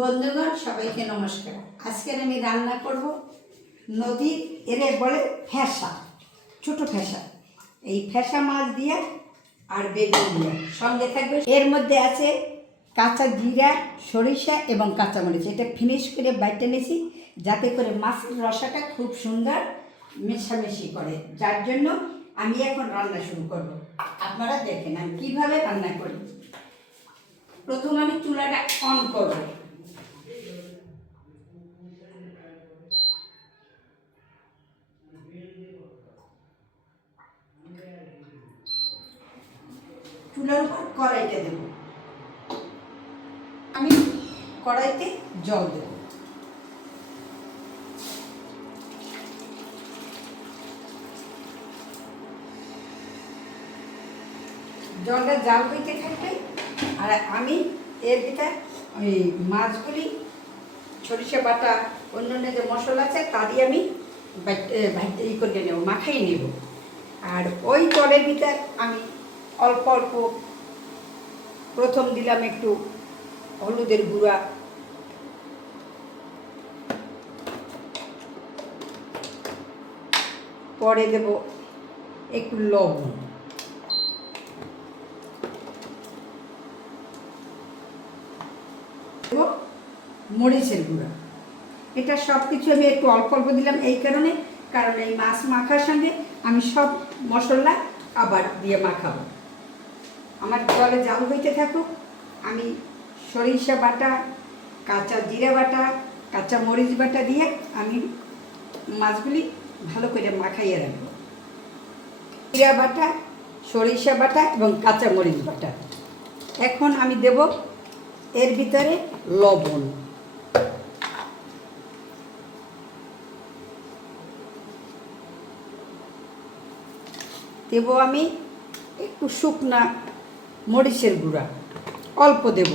বন্ধুগণ সবাইকে নমস্কার। আজকে আমি রান্না করব নদীর এরে বলে ফ্যাসা, ছোট ফ্যাসা। এই ফ্যাসা মাছ দিয়ে আর বেগুন দিয়ে সঙ্গে থাকবে। এর মধ্যে আছে কাঁচা জিরা, সরিষা এবং কাঁচামরিচ। এটা ফিনিশ করে বাইটে নিয়েছি যাতে করে মাছের রসাটা খুব সুন্দর মেশামেশি করে, যার জন্য আমি এখন রান্না শুরু করব। আপনারা দেখেন আমি কীভাবে রান্না করি। প্রথম আমি চুলাটা অন করব। চুলার উপর কড়াইটা দেব। আমি কড়াইতে জল দেব। জলটা জাল হইতে থাকবে আর আমি এর ভিতরে ওই মাছগুলি সরিষা বাটা অন্যান্য যে মশলা আছে তা দিয়ে আমি করে নেব, মাখাই নেব। আর ওই জলের ভিতরে আমি অল্প অল্প প্রথম দিলাম একটু হলুদের গুঁড়া, পরে দেব একটু লবণ, দেব মরিচের গুঁড়া। এটা সব কিছু আমি একটু অল্প অল্প দিলাম এই কারণে, কারণ এই মাছ মাখার সঙ্গে আমি সব মশলা আবার দিয়ে মাখাবো। আমার জলে জাল হইতে থাকুক, আমি সরিষা বাটা, কাঁচা জিরা বাটা, কাঁচা মরিচ বাটা দিয়ে আমি মাছগুলি ভালো করে মাখাইয়ে রাখবো। জিরা বাটা, সরিষা বাটা এবং কাঁচা মরিচ বাটা। এখন আমি দেব এর ভিতরে লবণ, দেব আমি একটু শুকনা মরিচের গুঁড়া, অল্প দেব।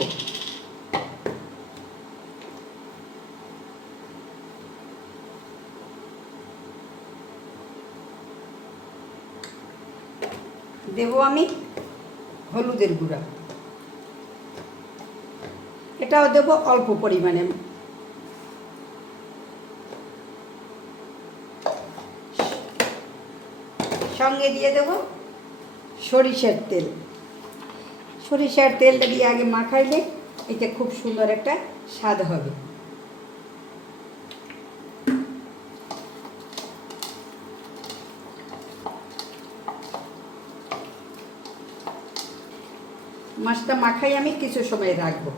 দেব আমি হলুদের গুঁড়া, এটাও দেব অল্প পরিমাণে। সঙ্গে দিয়ে দেব সরিষার তেল। সরিষার তেলটা দিয়ে আগে মাখাইলে এটা খুব সুন্দর একটা স্বাদ হবে। মাছটা মাখাই আমি কিছু সময় রাখবো।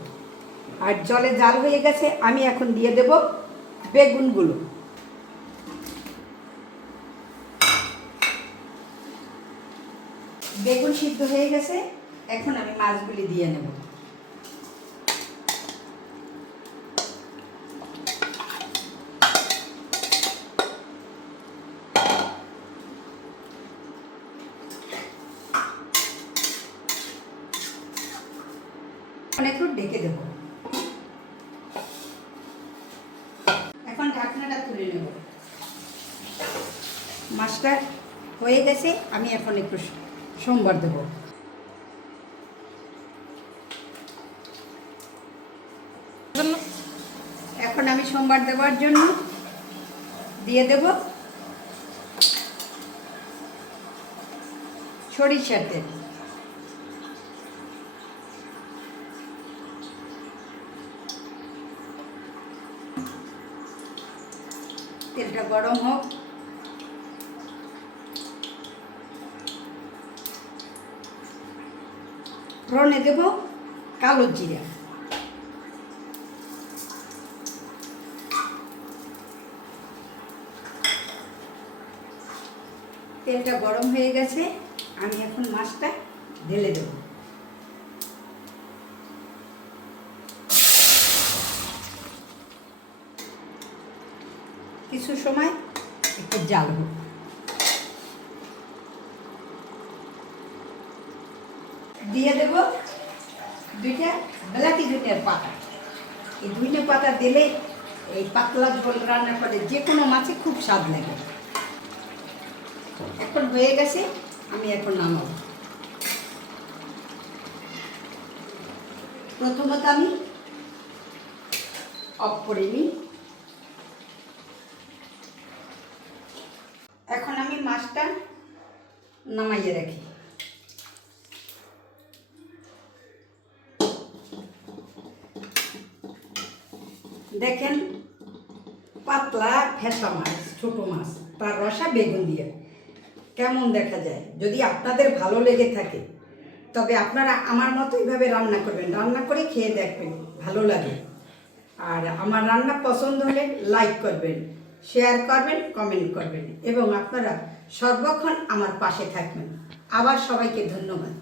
আর জলে জাল হয়ে গেছে, আমি এখন দিয়ে দেব বেগুনগুলো। বেগুন সিদ্ধ হয়ে গেছে, এখন আমি মাছগুলি দিয়ে নেব। একটু ঢেকে দেব। এখন ঢাকনাটা তুলে নেব। মাছটা হয়ে গেছে, আমি এখন একটু সোমবার দেব। এখন আমি সোমবার দেওয়ার জন্য দিয়ে দেব সরিষার তেল। তেলটা গরম হোক। ফোড়নে দেব কালো জিরা, তেলটা গরম হয়ে গেছে, আমি এখন মাছটা ঢেলে দেব। কিছু সময় একটু জাল হোক। দিয়ে দেব দুইটা বেলাতি ধনিয়ার পাতা। এই ধনিয়া পাতা দিলে এই পাতলা ঝোল রান্না করে যে কোনো মাছে খুব স্বাদ লাগে। এখন হয়ে গেছে, আমি এখন নামাবো। প্রথমত আমি অফ করে নিই। এখন আমি মাছটা নামাইয়ে রাখি। দেখেন পাতলা ফেসা মাছ, ছোট মাছ, তার রসা বেগুন দিয়ে কেমন দেখা যায়। যদি আপনাদের ভালো লেগে থাকে তবে আপনারা আমার মতো এইভাবে রান্না করবেন, রান্না করে খেয়ে দেখবেন, ভালো লাগে। আর আমার রান্না পছন্দ হলে লাইক করবেন, শেয়ার করবেন, কমেন্ট করবেন এবং আপনারা সর্বক্ষণ আমার পাশে থাকবেন। আবার সবাইকে ধন্যবাদ।